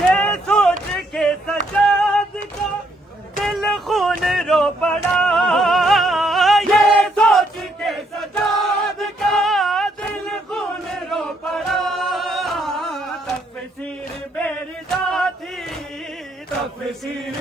ये सोच के सजाद का दिल खून रो पड़ा, ये सोच के सजाद का दिल खून रो पड़ा। तफसीर बेरिदा थी, तफसीर